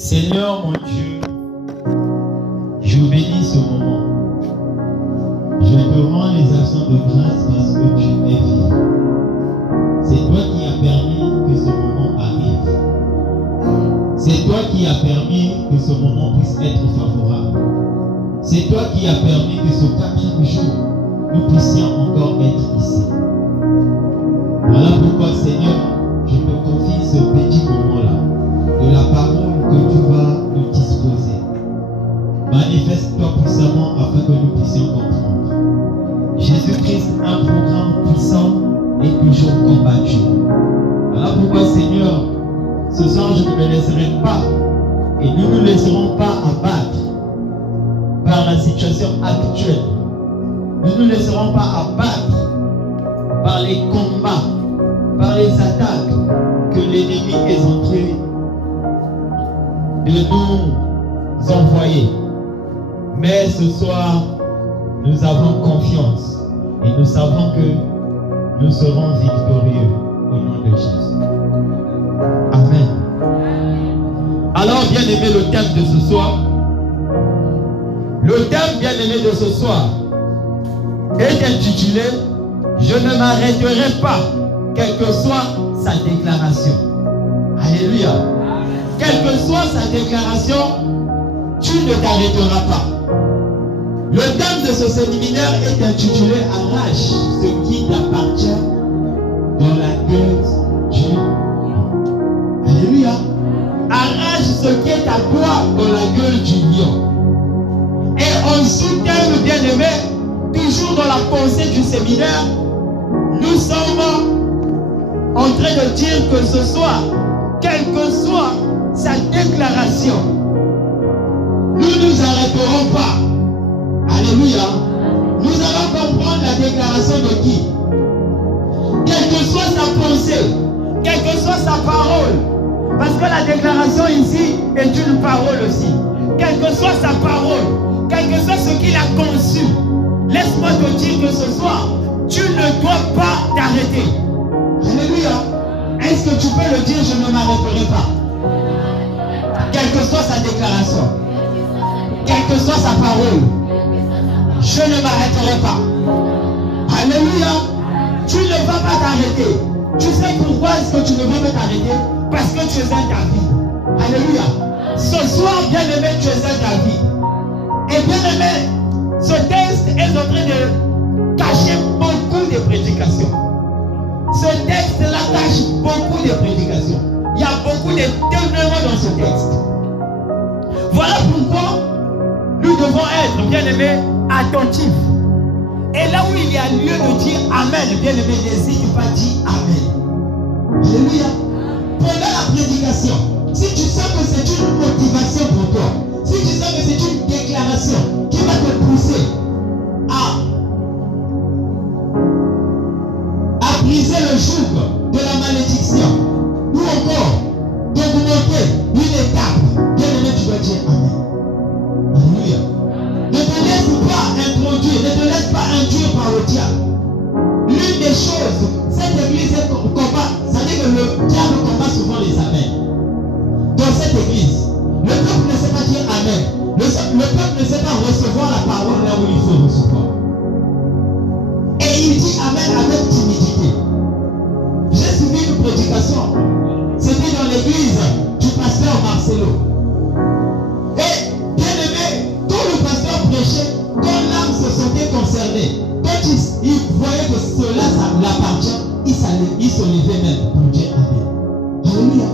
Seigneur mon Dieu, je bénis ce moment. Je te rends les actions de grâce parce que tu es vivant. C'est toi qui as permis que ce moment arrive. C'est toi qui as permis que ce moment puisse être favorable. C'est toi qui as permis que ce 4e jour, nous puissions encore être ici. Voilà pourquoi, Seigneur, je te confie ce petit moment-là, de la parole que tu vas nous disposer. Manifeste-toi puissamment afin que nous puissions comprendre. Jésus-Christ, un programme puissant et toujours combattu. Voilà pourquoi, Seigneur, ce soir je ne me laisserai pas et nous ne nous laisserons pas abattre par la situation actuelle. Nous ne nous laisserons pas abattre par les combats, par les attaques que l'ennemi est en train de nous envoyer. Mais ce soir, nous avons confiance et nous savons que nous serons victorieux au nom de Jésus. Amen. Alors, bien aimé, le thème de ce soir, bien aimé de ce soir est intitulé « Je ne m'arrêterai pas, quelle que soit sa déclaration ». Alléluia. Quelle que soit sa déclaration, tu ne t'arrêteras pas. Le thème de ce séminaire est intitulé « Arrache ce qui t'appartient dans la gueule du lion ». Alléluia. Arrache ce qui est à toi dans la gueule du lion. Et en sous-thème, bien-aimé, toujours dans la pensée du séminaire, nous sommes en train de dire que ce soir, quelle que soit sa déclaration, nous ne nous arrêterons pas. Alléluia. Nous allons comprendre la déclaration de qui? Quelle que soit sa pensée, quelle que soit sa parole, parce que la déclaration ici est une parole aussi. Quelle que soit sa parole, quel que soit ce qu'il a conçu, laisse-moi te dire que ce soir, tu ne dois pas t'arrêter. Alléluia. Est-ce que tu peux le dire, je ne m'arrêterai pas? Quelle que soit sa déclaration, quelle que soit sa parole, je ne m'arrêterai pas. Alléluia. Tu ne vas pas t'arrêter. Tu sais pourquoi est-ce que tu ne vas pas t'arrêter? Parce que tu es un David. Alléluia. Ce soir, bien-aimé, tu es un David. Et bien aimé, ce texte est en train de cacher beaucoup de prédications. Ce texte-là cache beaucoup de prédications. Il y a beaucoup de témoignages dans ce texte. Voilà pourquoi nous devons être, bien aimés, attentifs. Et là où il y a lieu de dire Amen, bien aimé, n'hésite pas à dire Amen. Alléluia. Pendant la prédication, si tu sens que c'est une motivation pour toi, si tu sens que c'est une déclaration qui va te pousser à briser le joug de la malédiction, ou encore d'augmenter une étape, bien aimé, tu dois dire Amen. Alléluia. Ne te laisse pas introduire, ne te laisse pas induire par le diable. L'une des choses, cette église est combat, ça dit que le diable combat souvent les Amen. Dans cette église, le peuple ne sait pas dire Amen. Le peuple ne sait pas recevoir la parole là où il faut recevoir. Et il dit Amen avec timidité. J'ai suivi une prédication. C'était dans l'église du pasteur Marcelo. Et bien aimé, quand le pasteur prêchait, quand l'âme se sentait concernée, quand il voyait que cela l'appartient, il se levait même pour dire Amen. Alléluia.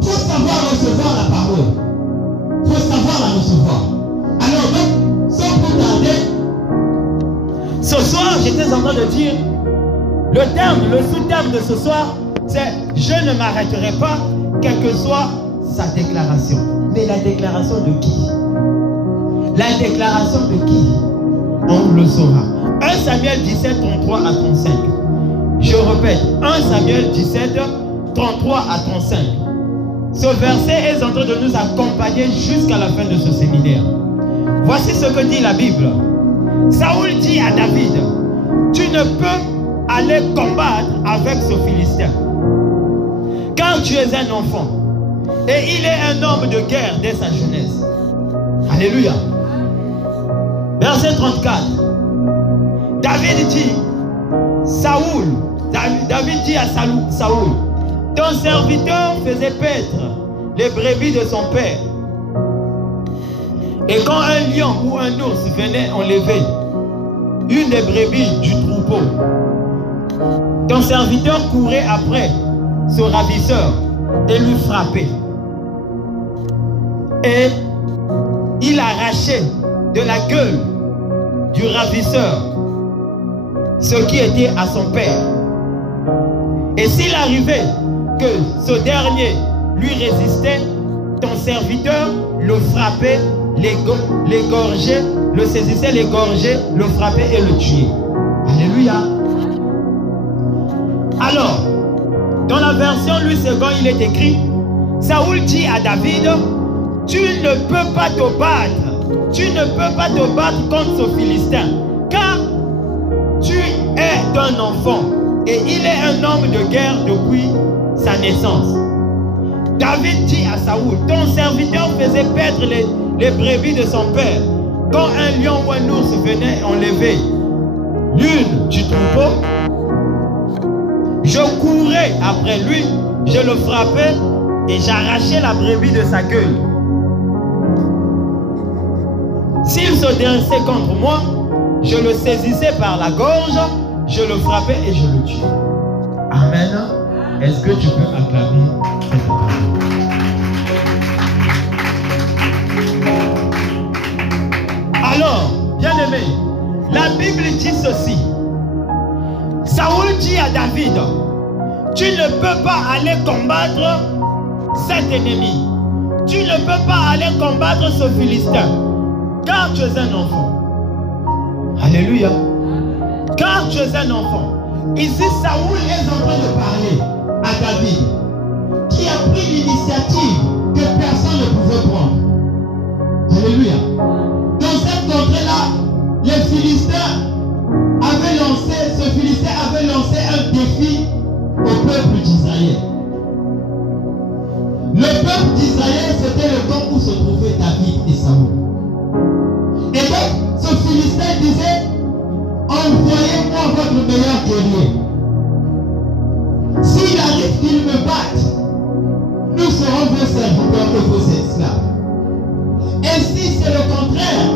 Il faut savoir recevoir la parole. Il faut savoir la recevoir. Alors donc, sans plus tarder, ce soir, j'étais en train de dire, le sous-thème de ce soir, c'est « Je ne m'arrêterai pas, quelle que soit sa déclaration ». Mais la déclaration de qui? La déclaration de qui? On le saura. 1 Samuel 17, 33 à 35. Je répète, 1 Samuel 17, 33 à 35. Ce verset est en train de nous accompagner jusqu'à la fin de ce séminaire. Voici ce que dit la Bible. Saoul dit à David, tu ne peux aller combattre avec ce Philistin, car tu es un enfant. Et il est un homme de guerre dès sa jeunesse. Alléluia. Verset 34. David dit, David dit à Saoul, ton serviteur faisait paître les brebis de son père. Et quand un lion ou un ours venait enlever une des brebis du troupeau, ton serviteur courait après ce ravisseur et lui frappait. Et il arrachait de la gueule du ravisseur ce qui était à son père. Et s'il arrivait que ce dernier lui résistait, ton serviteur le frappait, l'égorgeait, le saisissait, l'égorgeait, le frappait et le tuait. Alléluia. Alors, dans la version Louis II, il est écrit, Saoul dit à David, tu ne peux pas te battre, tu ne peux pas te battre contre ce Philistin, car tu es un enfant et il est un homme de guerre depuis sa naissance. David dit à Saoul, ton serviteur faisait paître les brebis de son père. Quand un lion ou un ours venait enlever l'une du troupeau, je courais après lui, je le frappais et j'arrachais la brebis de sa gueule. S'il se dressait contre moi, je le saisissais par la gorge, je le frappais et je le tuais. Amen. Est-ce que tu peux acclamer cette parole? Alors, bien-aimé, la Bible dit ceci. Saoul dit à David, tu ne peux pas aller combattre cet ennemi. Tu ne peux pas aller combattre ce Philistin, car tu es un enfant. Alléluia. Car tu es un enfant. Ici, Saoul est en train de parler à David, qui a pris l'initiative que personne ne pouvait prendre. Alléluia. Dans cette contrée-là, les Philistins avaient lancé, ce Philistin avait lancé un défi au peuple d'Israël. Le peuple d'Israël, c'était le camp où se trouvaient David et Saoul. Et donc, ce Philistin disait, envoyez-moi votre meilleur guerrier. S'il arrive qu'il me batte, nous serons vos serviteurs et vos esclaves. Et si c'est le contraire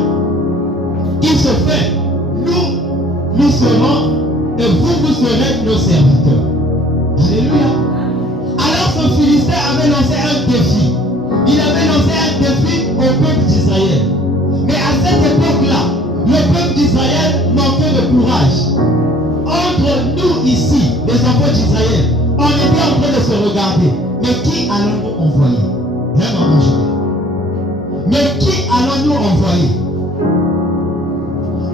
qui se fait, nous serons et vous serez nos serviteurs. Alléluia. Alors ce Philistin avait lancé un défi. Il avait lancé un défi au peuple d'Israël. Mais à cette époque-là, le peuple d'Israël manquait de courage. Entre nous ici, les enfants d'Israël, on était en train de se regarder. Mais qui allons-nous envoyer? Vraiment, mais qui allons-nous envoyer?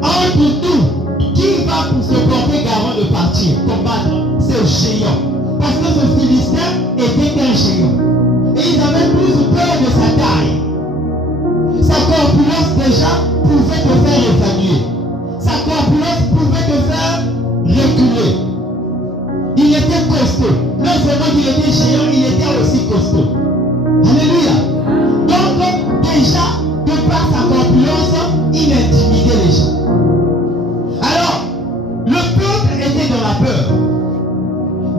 Entre nous, qui va pour se porter garant de partir, combattre ces géants? Parce que ce Philistin était un géant. Et ils avaient plus peur de sa taille. Sa corpulence déjà pouvait te faire évanouir. Sa corpulence pouvait te faire reculer. Il était costaud. Non seulement qu'il était géant, il était aussi costaud. Alléluia. Donc, déjà, de par sa corpulence, il intimidait les gens. Alors, le peuple était dans la peur.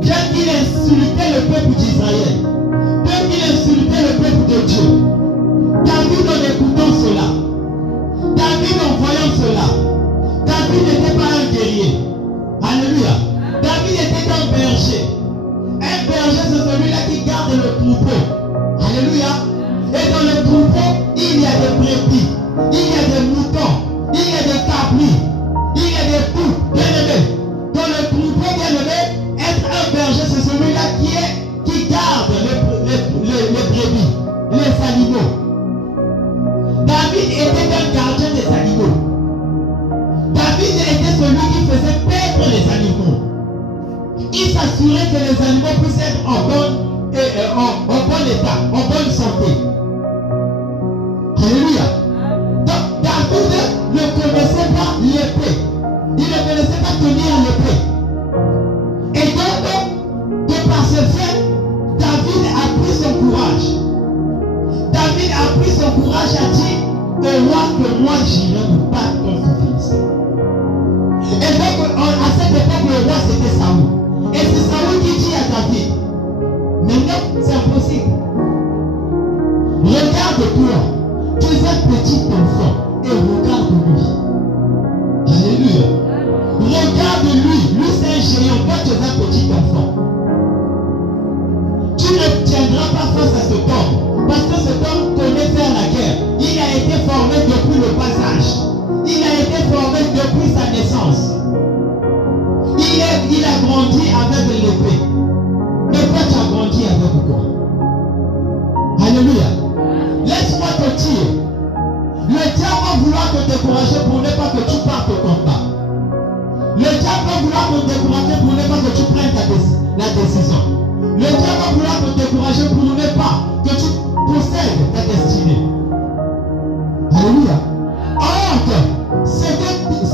Bien qu'il insultait le peuple d'Israël, bien qu'il insultait le peuple de Dieu, David en écoutant cela, David en voyant cela, David n'était pas un guerrier. Alléluia. David était un berger. Un berger, c'est celui-là qui garde le troupeau. Alléluia. Et dans le troupeau, il y a des brebis, il y a des moutons, il y a des cabris, il y a des poux. Bien-aimés, dans le troupeau, bien-aimé, être un berger, c'est celui-là qui garde les brebis, les animaux. David était un gardien des animaux. David était celui qui faisait paître les animaux. Il s'assurait que les animaux puissent être en bon état, en bonne santé. Alléluia. Donc David ne connaissait pas l'épée. Il ne connaissait pas tenir l'épée. Et donc, de par ce fait, David a pris son courage. te décourager pour ne pas que tu prennes la décision. Le diable va vouloir te décourager pour ne pas que tu possèdes ta destinée. Alléluia. Or, ce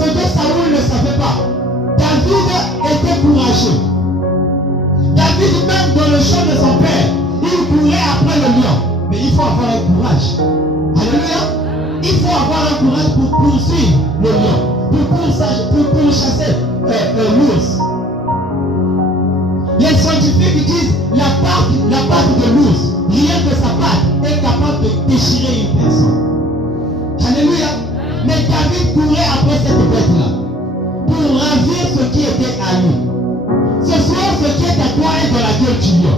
que Saoul ne savait pas, David était courageux. David, même dans le champ de son père, il courait après le lion. Mais il faut avoir un courage. Alléluia. Il faut avoir un courage pour poursuivre le lion, pour chasser l'ours. Les scientifiques disent la patte de l'ours, rien que sa patte est capable de déchirer une personne. Alléluia. Mais David courait après cette bête-là pour ravir ce qui était à lui. Ce soir, ce qui est à toi est dans la gueule du lion.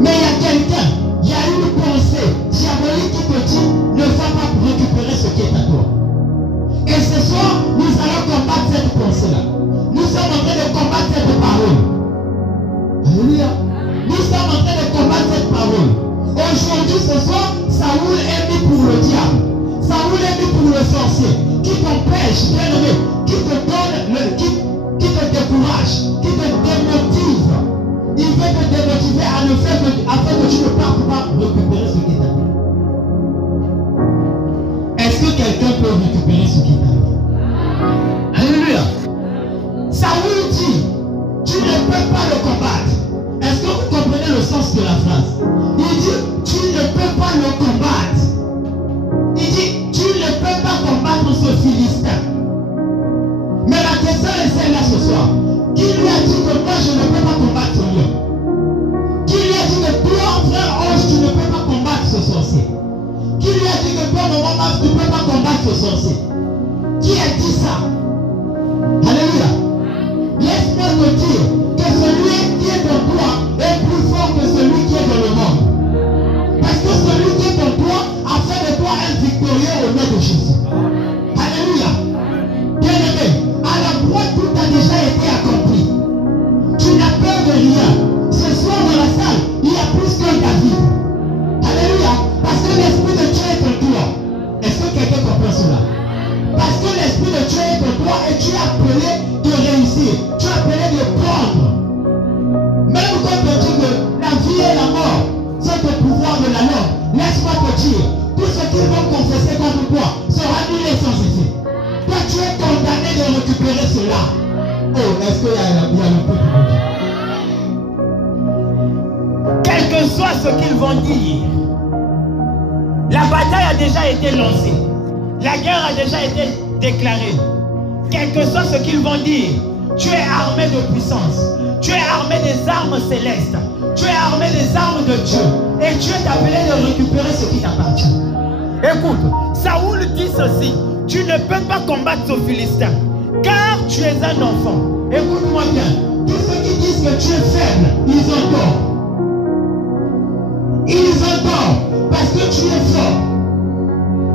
Mais il y a quelqu'un, il y a une pensée diabolique qui te dit ne va pas récupérer ce qui est à toi. Et ce soir, nous allons combattre cette pensée-là. Nous sommes en train de combattre cette parole. Alléluia. Nous sommes en train de combattre cette parole. Aujourd'hui, ce soir, Saoul est mis pour le diable. Saoul est mis pour le sorcier. Qui t'empêche, bien aimé, qui te donne, qui te décourage, qui te démotive. Il veut te démotiver afin que tu ne partes pas récupérer ce qui est à toi. Est-ce que quelqu'un peut récupérer ce qui est à toi? Alléluia. Saoul dit, tu ne peux pas le combattre. Est-ce que vous comprenez le sens de la phrase? Il dit, tu ne peux pas le combattre. Il dit, tu ne peux pas combattre ce Philistin. Mais la question est celle-là ce soir. Qui lui a dit que moi je ne peux pas combattre ce lion? Qui lui a dit que toi, frère Ange, tu ne peux pas combattre ce sorcier? Qui lui a dit que toi, maman Maf, tu ne peux pas combattre ce sorcier? Qui a dit ça? Alléluia. Laisse-moi te dire que celui qui est en toi est plus fort que celui qui est dans le monde. Parce que celui qui est en toi a fait de toi un victorieux au nom de Jésus. Alléluia. Bien-aimé, à la croix, tout a déjà été accompli. Tu n'as peur de rien. Ce soir dans la salle, il y a plus qu'un David. Alléluia. Parce que l'Esprit de Dieu est en toi. Est-ce que quelqu'un comprend cela? Parce que l'Esprit de Dieu est en toi et tu es appelé de réussir. Tu es appelé de prendre. Même quand on dit que la vie et la mort sont au pouvoir de la langue, laisse-moi te dire, tout ce qu'ils vont confesser contre toi sera annulé sans effet. Toi, tu es condamné de récupérer cela. Oh, est-ce qu'il y a le peuple de Dieu? Quel que soit ce qu'ils vont dire, la bataille a déjà été lancée. La guerre a déjà été déclarée. Quel que soit ce qu'ils vont dire, tu es armé de puissance. Tu es armé des armes célestes. Tu es armé des armes de Dieu. Et Dieu t'a appelé de récupérer ce qui t'appartient. Écoute, Saoul dit ceci. Tu ne peux pas combattre ce Philistin, car tu es un enfant. Écoute-moi bien. Tous ceux qui disent que tu es faible, ils ont tort. Ils ont tort parce que tu es fort.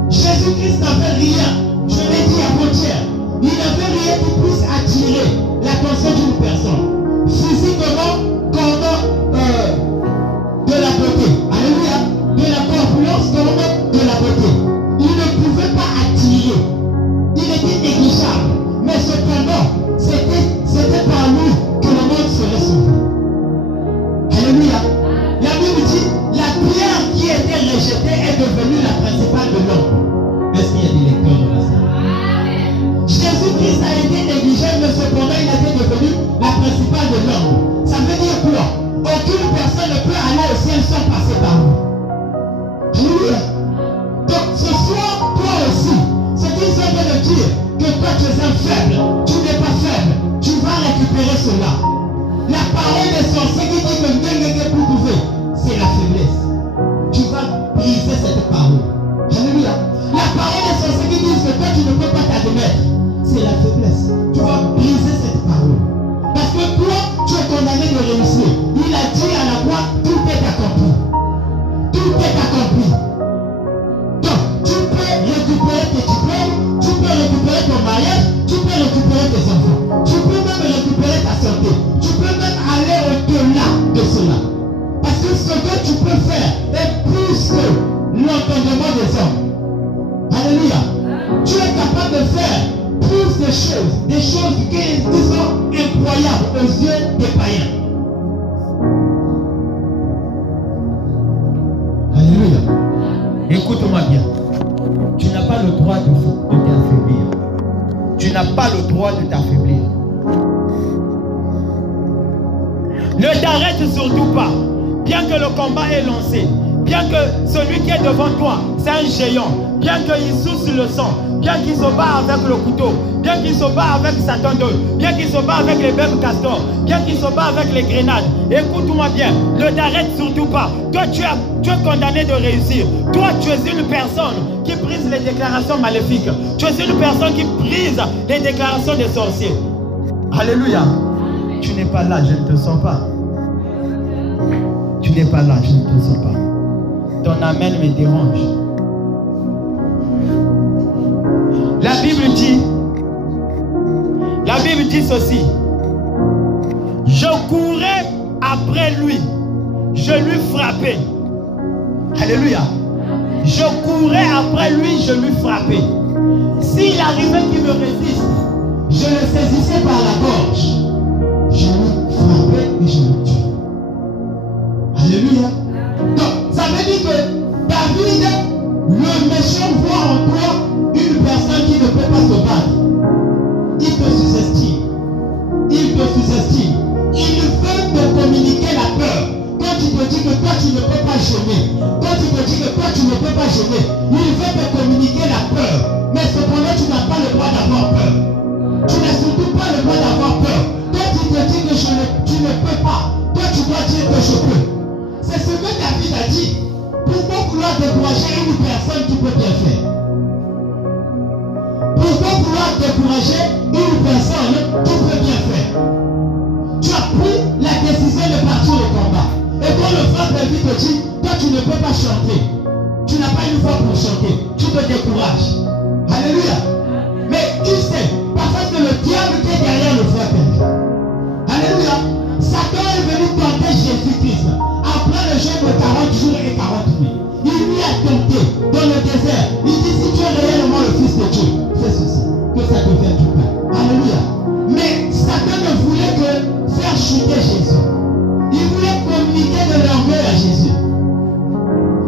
Jésus-Christ n'avait rien. Je l'ai dit avant-hier. Il n'avait rien qui puisse attirer l'attention d'une personne. Physiquement, comme de la beauté. Alléluia. De la corpulence comme de la beauté. Il ne pouvait pas attirer. Il était négligeable. Mais cependant, c'était par lui que le monde serait sauvé. Alléluia. La Bible dit, la pierre qui était rejetée est devenue la principale de l'homme. Est-ce qu'il y a des lecteurs de la salle? Jésus-Christ a été négligé, mais cependant il a été devenu la principale de l'homme. Ça veut dire quoi? Aucune personne ne peut aller au ciel sans passer par nous. Alléluia. Donc ce soir, toi aussi, ce qu'ils sont en train de dire, que toi tu es un faible, tu n'es pas faible, tu vas récupérer cela. La parole des sorciers qui dit que Ngengenge pour trouver, c'est la faiblesse. Tu vas briser cette parole. Alléluia. La parole des sorciers qui disent que toi tu ne peux pas t'admettre, c'est la faiblesse. Tu vas briser cette parole. Parce que toi, tu es condamné de réussir. Il a dit à la croix, tout est accompli. Tout est accompli. Donc, tu peux récupérer tes diplômes, tu peux récupérer ton mariage, tu peux récupérer tes enfants. Tu peux même récupérer ta santé. Tu peux même aller au-delà de cela. Parce que ce que tu peux faire est plus que l'entendement des hommes. Alléluia. Tu es capable de faire plus de choses, des choses qui sont incroyable aux yeux des païens. Alléluia. Écoute-moi bien. Tu n'as pas le droit de t'affaiblir. Tu n'as pas le droit de t'affaiblir. Ne t'arrête surtout pas. Bien que le combat est lancé, bien que celui qui est devant toi, c'est un géant, bien qu'il sousse le sang, bien qu'il se bat avec le couteau, bien qu'il se bat avec Satan 2, bien qu'il se bat avec les bêtes castors, bien qu'il se bat avec les grenades. Écoute-moi bien, ne t'arrête surtout pas. Toi, tu es condamné de réussir. Toi, tu es une personne qui brise les déclarations maléfiques. Tu es une personne qui brise les déclarations des sorciers. Alléluia. Tu n'es pas là, je ne te sens pas. Tu n'es pas là, je ne te sens pas. Ton amen me dérange. La Bible dit ceci. Je courais après lui. Je lui frappais. Alléluia. Je courais après lui, je lui frappais. S'il arrivait qu'il me résiste, je le saisissais par la gorge. Je le frappais et je le tuais. Alléluia. Donc, ça veut dire que David, le méchant, voit en toi une personne qui ne peut pas se battre. Il te sous-estime. Il te sous-estime. Il veut te communiquer la peur. Quand il te dit que toi tu ne peux pas jeûner, quand il te dit que toi tu ne peux pas jeûner, il veut te communiquer la peur. Mais cependant, tu n'as pas le droit d'avoir peur. Tu n'as surtout pas le droit d'avoir peur. Quand il te dit que tu ne peux pas, toi tu dois dire que je peux. C'est ce que David a dit. Pourquoi vouloir décourager une personne qui peut bien faire? Pourquoi vouloir décourager une personne qui peut bien faire? Tu as pris la décision de partir au combat. Et quand le frère David te dit, toi tu ne peux pas chanter. Tu n'as pas une voix pour chanter. Tu te décourages. Alléluia. Mais qui sait, parce que le diable qui est derrière le frère David. Alléluia. Satan est venu tenter Jésus-Christ. Après le jeûne de 40 jours et 40 nuits. Il lui a tenté dans le désert. Il dit, si tu es réellement le Fils de Dieu, fais ceci, que ça devienne du pain. Alléluia. Mais Satan ne voulait que faire chuter Jésus. Il voulait communiquer de l'orgueil à Jésus.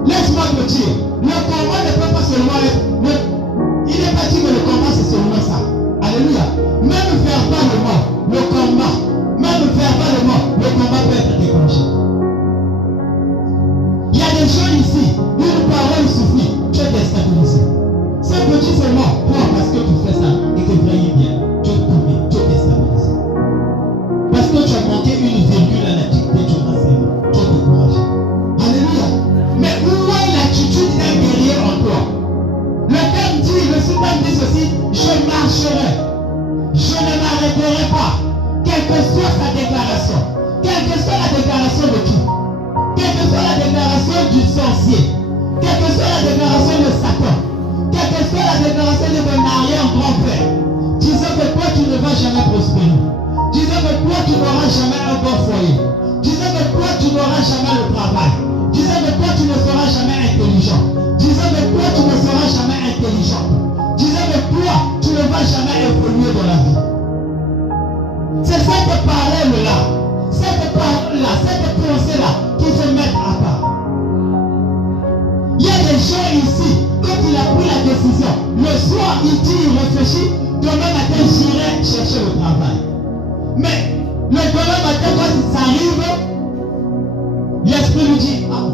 Laisse-moi te dire, le combat ne peut pas seulement être... Il n'est pas dit que le combat c'est seulement ça. Alléluia. Même verbalement, le combat, le combat peut être déclenché. Il y a des gens ici, une parole suffit, tu es déstabilisé. C'est un petit seulement, toi, parce que tu fais ça et que tu es bien, tu es tombé, tu es déstabilisé. Parce que tu as manqué une virgule à l'activité, tu as zéro, tu es découragé. Alléluia. Mais où est l'attitude d'un guerrier en toi? Le terme dit, le sultan dit ceci, je marcherai, je ne m'arrêterai pas, quelle que soit sa déclaration, quelle que soit la déclaration de qui? Quelle que soit la déclaration du sorcier, quelle que soit la déclaration de Satan, quelle que soit la déclaration de mon arrière-grand-père, disant que toi tu ne vas jamais prospérer, disant que toi tu n'auras jamais un bon foyer, disant que toi tu n'auras jamais le travail, disant que toi tu ne seras jamais intelligent, disant que toi tu ne seras jamais intelligent, disant que toi tu ne vas jamais évoluer dans la vie. C'est cette parole-là, cette pensée-là qui se met à part. Il y a des gens ici, quand il a pris la décision, le soir il dit, il réfléchit, demain matin j'irai chercher le travail. Mais le demain matin quand ça arrive, l'esprit lui dit, ah,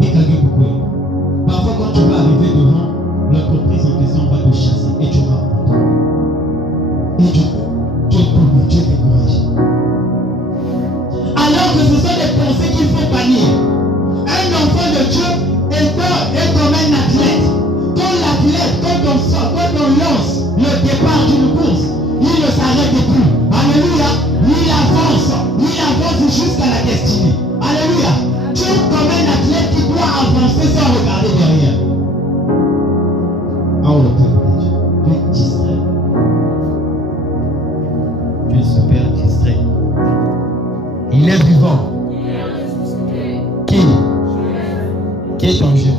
mais quelqu'un pourquoi? Parfois quand tu vas arriver devant l'entreprise en question, on va te chasser et tu vas rentrer. Et tu es tombé, tu es découragé. Alors que ce sont des pensées qu'il faut bannir. Un enfant de Dieu est comme un athlète. Quand on lance le départ d'une course, il ne s'arrête plus. Alléluia. Il avance jusqu'à la destinée. Alléluia. Tu es comme un athlète qui doit avancer sans regarder derrière. Oh, tu es distrait. Tu es super distrait. Il est vivant. Qui est ton Dieu?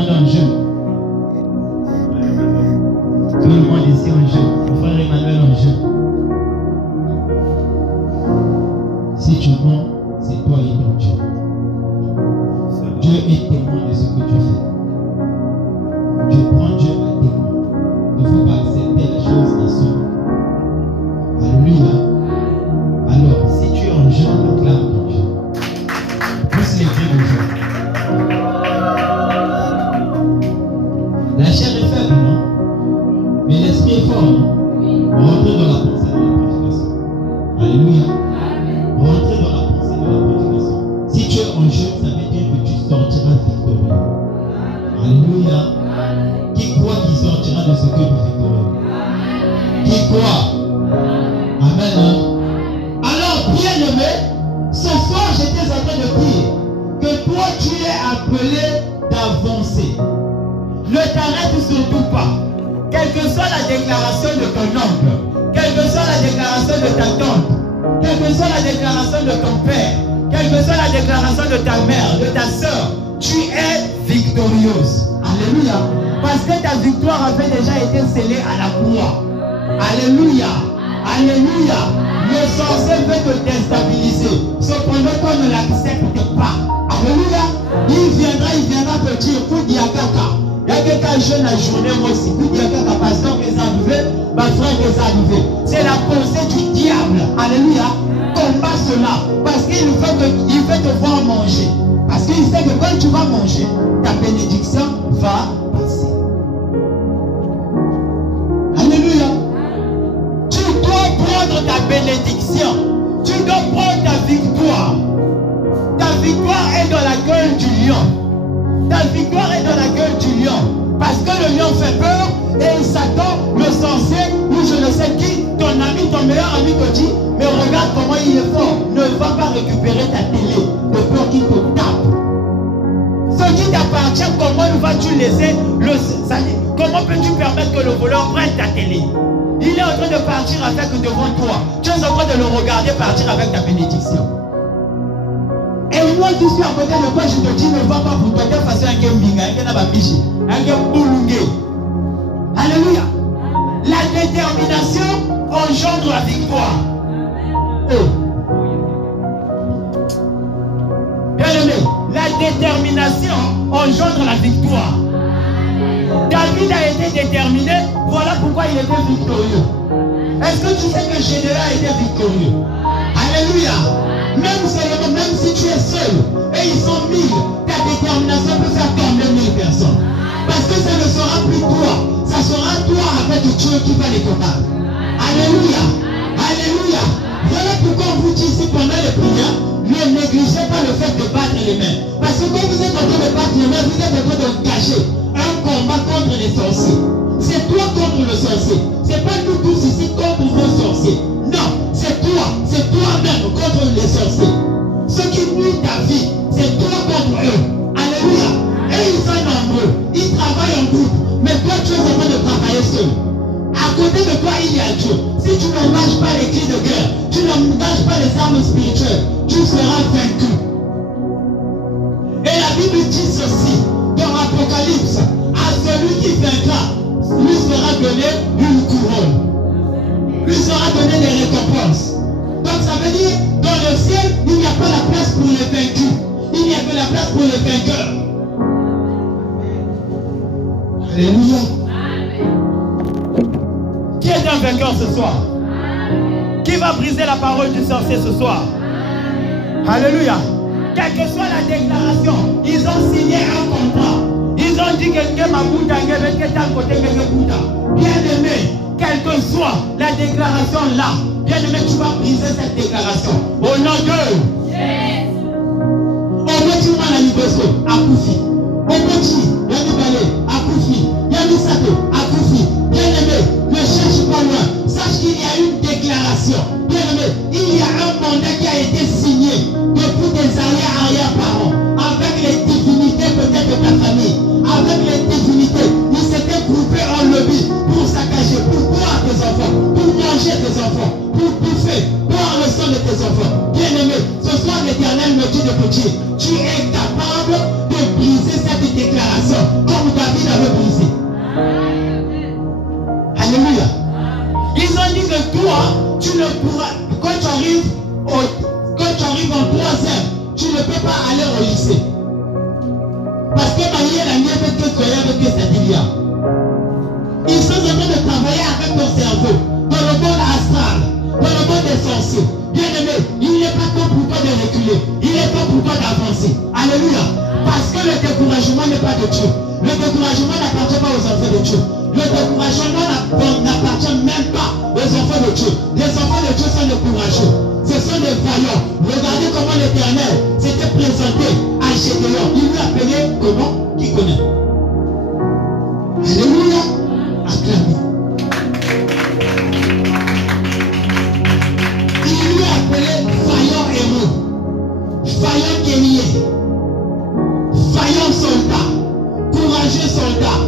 monde en jeûne. Tout le monde ici en jeûne. Mon frère Emmanuel en jeûne. Si tu mens, c'est toi et ton Dieu. Dieu est témoin de ce que tu fais. Tu prends Dieu à témoin. Il ne faut pas accepter la chose en soi. Alléluia. Alors, si tu es en jeûne, acclame ton Dieu. Pousse les pieds de Dieu. La chair est faible, non? Mais l'esprit est fort, non? Rentrez dans la pensée de la prédication. Alléluia. Rentrez dans la pensée de la prédication. Si tu es en jeûne, ça veut dire que tu sortiras victorieux. Alléluia. Qui croit qu'il sortira de ce que du victorieux? Qui croit? Amen. Alors, bien-aimé, ce soir, j'étais en train de dire que toi, tu es appelé d'avancer. Ne t'arrête surtout pas. Quelle que soit la déclaration de ton oncle, quelle que soit la déclaration de ta tante, quelle que soit la déclaration de ton père, quelle que soit la déclaration de ta mère, de ta soeur, tu es victorieuse. Alléluia. Parce que ta victoire avait déjà été scellée à la croix. Alléluia. Alléluia. Le sorcier veut te déstabiliser. Cependant qu'on ne l'accepte pas. Alléluia. Il viendra te dire, Koudiakaka. Il y a quelqu'un jeune la journée, moi aussi. Koudiakaka, pasteur, que ça arrivé, ma frère, que ça arrivé. C'est la pensée du diable. Alléluia. Combat cela. Parce qu'il veut te voir manger. Parce qu'il sait que quand tu vas manger, ta bénédiction va passer. Alléluia. Tu dois prendre ta bénédiction. Tu dois prendre ta victoire. Ta victoire est dans la gueule du lion. Ta victoire est dans la gueule du lion. Parce que le lion fait peur et Satan, le sorcier, ou je ne sais qui, ton ami, ton meilleur ami te dit, mais regarde comment il est fort. Ne va pas récupérer ta télé de peur qu'il te tape. Ce qui t'appartient, comment vas-tu laisser comment peux-tu permettre que le voleur prenne ta télé? Il est en train de partir avec devant toi. Tu es en train de le regarder partir avec ta bénédiction. Et moi qui suis à côté de toi, je te dis, ne va pas pour toi, de façon un game binga, un game ababichi, un game boulungé. Alléluia. La détermination engendre la victoire. Oh. Bien-aimé, la détermination engendre la victoire. David a été déterminé, voilà pourquoi il était victorieux. Est-ce que tu sais que Général a été victorieux? Alléluia. Même si tu es seul et ils sont 1000, ta détermination peut faire tomber 1000 personnes. Parce que ça ne sera plus toi, ça sera toi avec Dieu qui va les combattre. Alléluia. Alléluia. Voilà pourquoi on vous dit ici pendant les prières, ne négligez pas le fait de battre les mains. Parce que quand vous êtes en train de battre les mains, vous êtes en train d'engager un combat contre les sorciers. C'est toi contre le sorcier. C'est pas nous tous ici contre vos sorciers. Non, c'est toi-même contre les sorciers. Ce qui nuit ta vie, c'est toi contre eux. Alléluia. Et ils sont nombreux. Ils travaillent en groupe. Mais toi, tu es en train de travailler seul. À côté de toi, il y a Dieu. Si tu n'engages pas les cris de guerre, tu n'engages pas les armes spirituelles, tu seras vaincu. Et la Bible dit ceci dans l'Apocalypse. À celui qui vaincra, lui sera donné une couronne. Lui sera donné des récompenses. Donc ça veut dire, dans le ciel, il n'y a pas la place pour les vaincus. Il n'y a que la place pour les vainqueurs. Alléluia. Qui est un vainqueur ce soir? Qui va briser la parole du sorcier ce soir? Alléluia. Quelle que soit la déclaration, ils ont signé un contrat. Ils ont dit que bien aimé, quelle que soit la déclaration là, bien aimé, tu vas briser cette déclaration. Au nom de Jésus. Au nom du Mananiboso, à Koufi. Au petit, Yanibale, à Koufi. Yanisato, à Koufi. Bien aimé, ne cherche pas loin. Sache qu'il y a une déclaration. Bien aimé, il y a un mandat qui a été signé depuis des arrière-parents avec les divinités peut-être de ta famille. Avec les divinités, ils s'étaient groupés en lobby pour saccager, pour boire tes enfants, pour manger tes enfants, pour bouffer, boire le sang de tes enfants. Bien-aimé, ce soir l'Éternel me dit de te dire, tu es capable de briser cette déclaration. troisième, tu ne peux pas aller au lycée. Parce que Marie la mienne avec que tu es avec c'est-à-dire. Ils sont en train de travailler avec ton cerveau, dans le monde astral, dans le monde des sorciers. Bien aimé, il n'est pas temps pour toi de reculer. Il est temps pour toi d'avancer. Alléluia. Parce que le découragement n'est pas de Dieu. Le découragement n'appartient pas aux enfants de Dieu. Le découragement n'appartient même pas aux enfants de Dieu. Les enfants de Dieu sont des courageux. Ce sont des vaillants. Regardez comment l'Éternel s'était présenté à Gédéon. Il lui appelait comment? Qui connaît? Alléluia. Acclamez. Il lui appelait vaillant héros, vaillant guerrier, vaillant soldat, courageux soldat,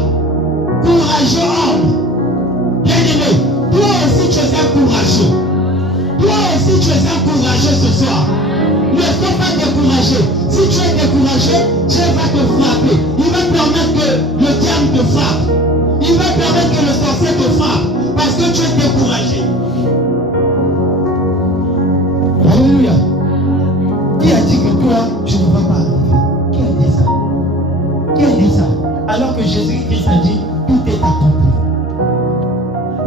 courageux homme. Bien aimé, toi aussi tu es un courageux. Toi aussi tu es un courageux ce soir. Ne sois pas découragé. Si tu es découragé, Dieu va te frapper. Il va permettre que le diable te frappe. Il va permettre que le sorcier te frappe. Parce que tu es découragé. Alléluia. Qui a dit que toi, tu ne vas pas arriver? Qui a dit ça? Qui a dit ça? Alors que Jésus-Christ a dit, tout est accompli.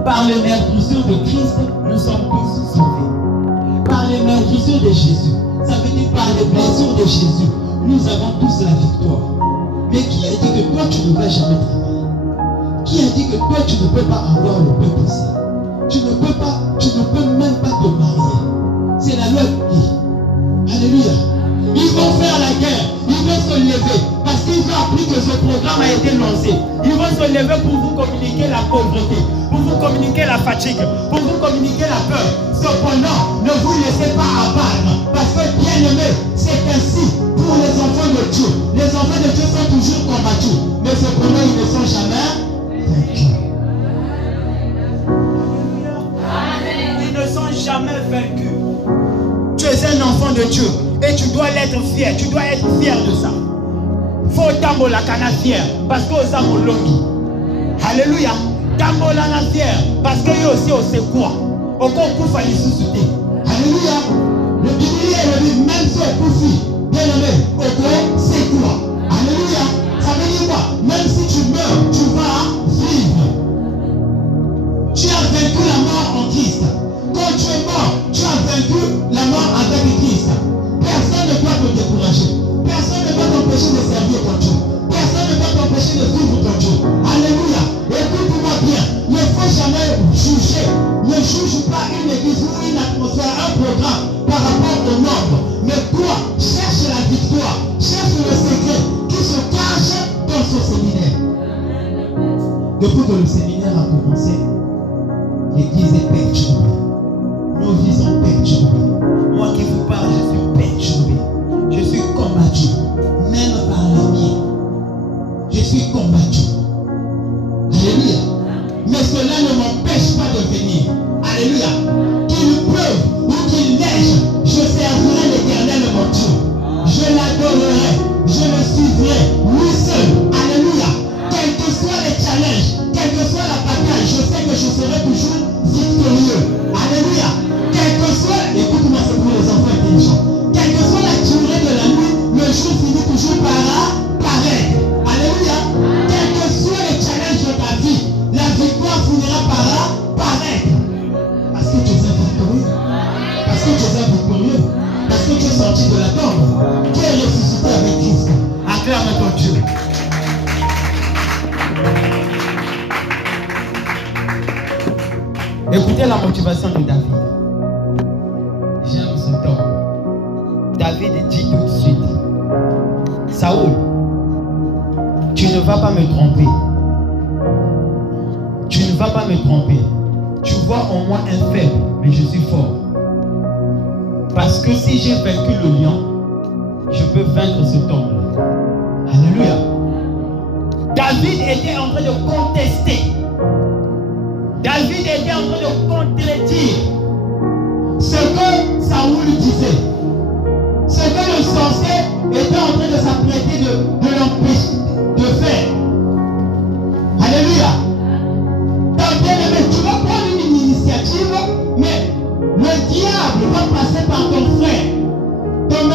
Par les meurtrissures de Christ, nous sommes tous sauvés. Par les meurtrissures de Jésus, ça veut dire par les blessures de Jésus, nous avons tous la victoire. Mais qui a dit que toi, tu ne vas jamais travailler? Qui a dit que toi, tu ne peux pas avoir le peuple ici? Tu ne peux même pas te marier. C'est la loi qui. Alléluia. Ils vont faire la guerre. Ils vont se lever. Parce qu'ils ont appris que ce programme a été lancé. Ils vont se lever pour vous communiquer la pauvreté, pour vous communiquer la fatigue, pour vous communiquer la peur. Cependant, ne vous laissez pas abattre. Parce que bien aimé, c'est ainsi pour les enfants de Dieu. Les enfants de Dieu sont toujours combattus. Mais cependant, ils ne sont jamais vaincus. Ils ne sont jamais vaincus. Tu es un enfant de Dieu et tu dois l'être fier. Tu dois être fier de ça. Faut tambo la cana fier parce que aux âmes longi. Alléluia. Tambo la fier parce que yo aussi au secours. Au concours fallait susciter. Alléluia. Le Bible dit même si au coufi, bien aimé, au quoi c'est quoi. Alléluia. Ça veut dire quoi? Même si tu meurs, tu vas vivre. Tu as vaincu la mort en Christ. Quand tu es mort, tu as vaincu la mort avec Christ. Personne ne doit te décourager. Personne ne doit t'empêcher de servir ton Dieu. Personne ne doit t'empêcher de vivre ton Dieu. Alléluia. Écoute-moi bien. Ne faut jamais juger. Ne juge pas une église ou une atmosphère, un programme par rapport au nombre. Mais toi, cherche la victoire. Cherche le secret qui se cache dans ce séminaire. Depuis que le séminaire a commencé, l'église est perturbée. Nos vies sont perturbées. Moi qui vous parle, je suis perturbé. Je suis combattu. Même par les miens. Je suis combattu. Alléluia. Mais cela ne m'empêche pas de venir. Alléluia. Qu'il pleuve ou qu'il neige, je servirai l'Éternel mon Dieu. Je l'adorerai. Je le suivrai. Lui seul. Alléluia. Quels que soient les challenges, quelle que soit la bataille, je sais que je serai toujours victorieux. Alléluia. Quel que soit, écoute-moi, c'est pour les enfants intelligents. Quelle que soit la durée de la nuit, le jour finit toujours par paraître. Alléluia. Quel que soit les challenges de ta vie, la victoire finira par paraître. Parce que tu es victorieux. Parce que tu es victorieux. Parce que tu es sorti de la tombe. Tu es ressuscité avec Christ. Acclame ton Dieu. Écoutez la motivation de David. J'aime ce temps. David dit tout de suite, Saoul, tu ne vas pas me tromper. Tu ne vas pas me tromper. Tu vois en moi un faible, mais je suis fort. Parce que si j'ai vaincu le lion, je peux vaincre ce temple. Alléluia. David était en train de contester. David était en train de contredire ce que Saoul disait. Ce que le sorcier était en train de s'apprêter de l'empêcher de faire. Alléluia. Donc, bien aimé, tu vas prendre une initiative, mais le diable va passer par ton frère, ton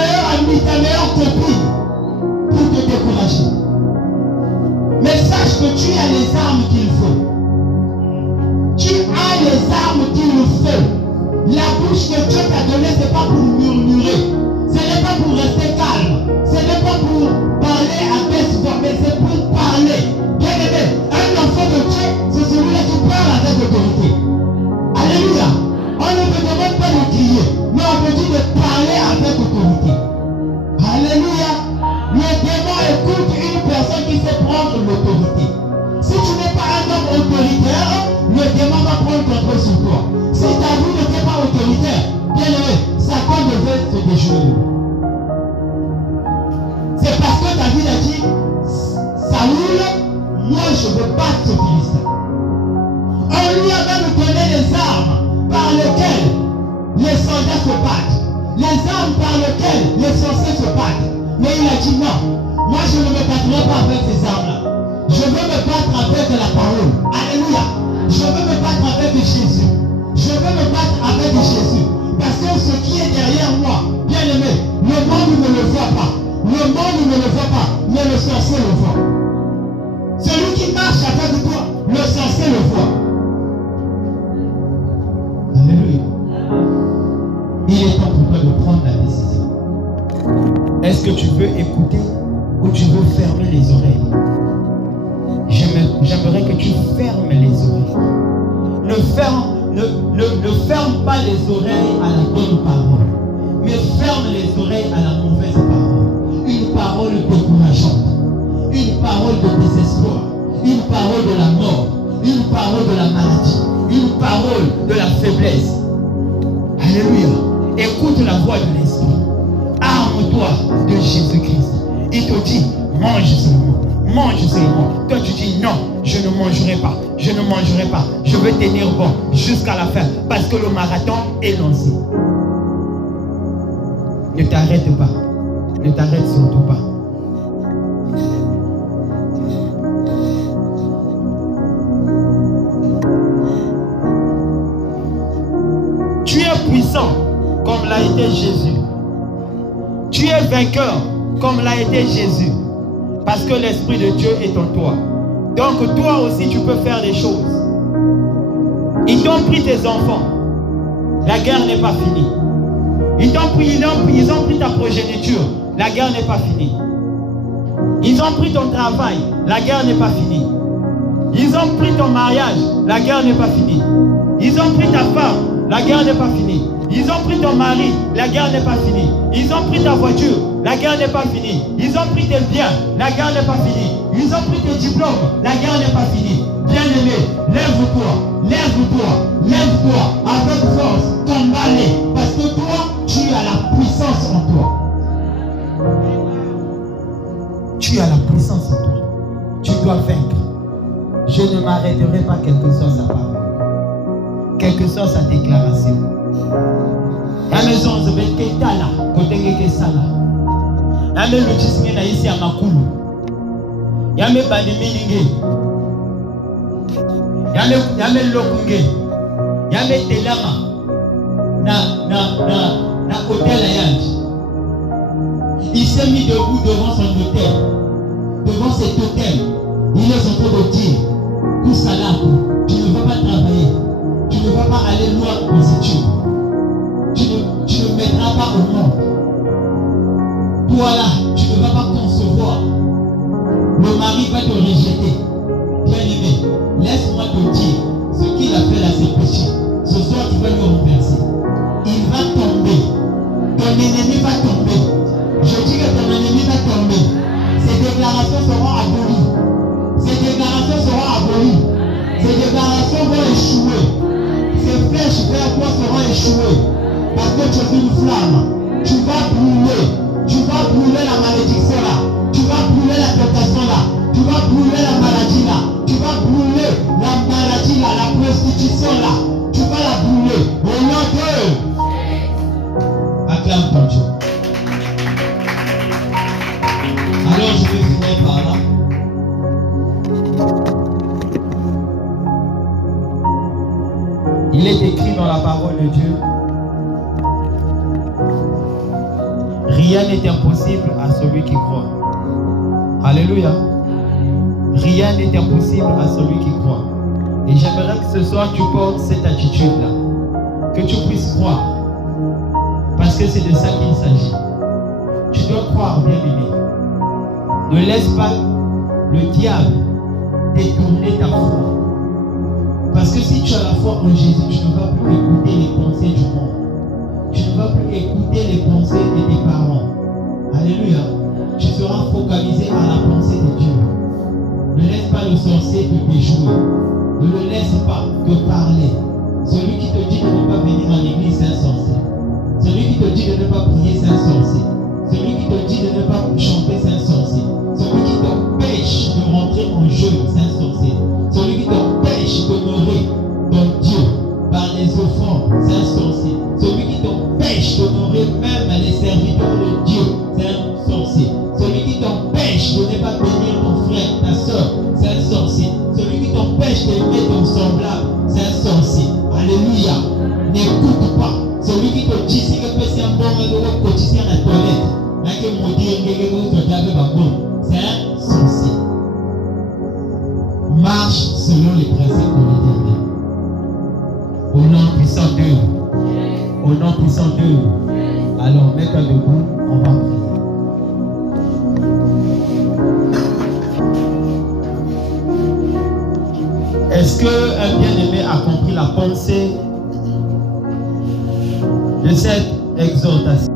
ta meilleure copine pour te décourager. Mais sache que tu as les armes qu'il faut. Tu as les armes qu'il nous faut. La bouche que Dieu t'a donnée, ce n'est pas pour murmurer. Ce n'est pas pour rester calme. Ce n'est pas pour parler à baisse voix, mais c'est pour parler. Bien aimé, un enfant de Dieu, c'est celui-là qui parle avec autorité. Alléluia. On ne te demande pas de crier, mais on te dit de parler avec autorité. Alléluia. Le démon écoute une personne qui sait prendre l'autorité. Si tu n'es pas un homme autoritaire, le démon va prendre contrôle sur toi. Si ta vie n'était pas autoritaire, bien aimé, Satan devait se déjouer. C'est parce que David a dit, Saoul, moi je veux battre ce Philistin. On lui a même donné les armes par lesquelles les soldats se battent. Les armes par lesquelles les sorciers se battent. Mais il a dit non, moi je ne me battrai pas avec ces armes-là. Je veux me battre avec la parole. Alléluia. Je veux me battre avec Jésus. Je veux me battre avec Jésus. Parce que ce qui est derrière moi, bien aimé, le monde ne le voit pas. Le monde ne le voit pas, mais le sorcier le voit. Celui qui marche avec toi, le sorcier le voit. Alléluia. Il est temps pour toi de prendre la décision. Est-ce que tu veux écouter ou tu veux fermer les oreilles? J'aimerais que tu fermes les oreilles. Ne ferme pas les oreilles à la bonne parole, mais ferme les oreilles à la mauvaise parole. Une parole décourageante, une parole de désespoir, une parole de la mort, une parole de la maladie, une parole de la faiblesse. Alléluia. Écoute la voix de l'Esprit. Arme-toi de Jésus-Christ. Il te dit, mange seulement. Mange seulement. Toi tu dis non, je ne mangerai pas. Je ne mangerai pas. Je veux tenir bon jusqu'à la fin. Parce que le marathon est lancé. Ne t'arrête pas. Ne t'arrête surtout pas. Tu es puissant comme l'a été Jésus. Tu es vainqueur comme l'a été Jésus. Parce que l'Esprit de Dieu est en toi. Donc toi aussi tu peux faire des choses. Ils t'ont pris tes enfants. La guerre n'est pas finie. Ils ont pris ta progéniture. La guerre n'est pas finie. Ils ont pris ton travail. La guerre n'est pas finie. Ils ont pris ton mariage. La guerre n'est pas finie. Ils ont pris ta femme. La guerre n'est pas finie. Ils ont pris ton mari. La guerre n'est pas finie. Ils ont pris ta voiture. La guerre n'est pas finie. Ils ont pris tes biens. La guerre n'est pas finie. Ils ont pris tes diplômes. La guerre n'est pas finie. Bien-aimé, lève-toi. Lève-toi. Lève-toi avec force. Combat-les. Parce que toi, tu as la puissance en toi. Tu as la puissance en toi. Tu dois vaincre. Je ne m'arrêterai pas quelle que soit sa parole. Quelle que soit sa déclaration. La maison de Beketala, Kotenge Kesala. La maison de Chisme na ici à Makulu. Yame Banimininge. Yame Lokunge. Yame Telama. Na hôtel Ayant. Il s'est mis debout devant son hôtel. Devant cet hôtel. Il est en train de dire, Koussalakou, tu ne vas pas travailler. Tu ne vas pas aller loin aux études. Tu ne mettras pas au monde. Toi là, tu ne vas pas concevoir. Le mari va te rejeter. Bien-aimé, laisse-moi te dire, ce qu'il a fait là, c'est péché. Ce soir, tu vas le renverser. Il va tomber. Ton ennemi va tomber. Je dis que ton ennemi va tomber. Ces déclarations seront abolies. Ces déclarations seront abolies. Ces déclarations vont échouer. Ces flèches vers toi seront échouées. Parce que tu es une flamme. Tu vas brûler. Tu vas brûler la malédiction là. Tu vas brûler la tentation là. Tu vas brûler la maladie là. Tu vas brûler la maladie là, la prostitution là. Tu vas la brûler. Au nom de... Acclame ton Dieu. Rien n'est impossible à celui qui croit. Alléluia. Rien n'est impossible à celui qui croit. Et j'aimerais que ce soir tu portes cette attitude-là. Que tu puisses croire. Parce que c'est de ça qu'il s'agit. Tu dois croire, bien-aimé. Ne laisse pas le diable détourner ta foi. Parce que si tu as la foi en Jésus, tu ne vas plus écouter les pensées du monde. Tu ne vas plus écouter les pensées de tes parents. Alléluia. Tu seras focalisé à la pensée de Dieu. Ne laisse pas le sorcier te déjouer. Ne le laisse pas te parler. Celui qui te dit de ne pas venir à l'église, c'est un sorcier. Celui qui te dit de ne pas prier, c'est un sorcier. Celui qui te dit de ne pas chanter, c'est un sorcier. Celui qui t'empêche de rentrer en jeu, c'est un sorcier. Celui qui t'empêche d'honorer ton Dieu par les offrandes, c'est un sorcier. Celui qui t'empêche d'honorer même les serviteurs de Dieu, c'est un sorcier. Celui qui t'empêche de ne pas bénir ton frère, ta soeur, c'est un sorcier. Celui qui t'empêche d'aimer ton semblable, c'est un sorcier. Alléluia. N'écoute pas. Celui qui te dit si que c'est un bon et quotidien à la toilette, c'est un sorcier. Marche selon les principes de l'Éternel. Au nom puissant de Dieu. Au nom puissant de Dieu. Alors, mets-toi debout, on va prier. Est-ce qu'un bien-aimé a compris la pensée de cette exhortation?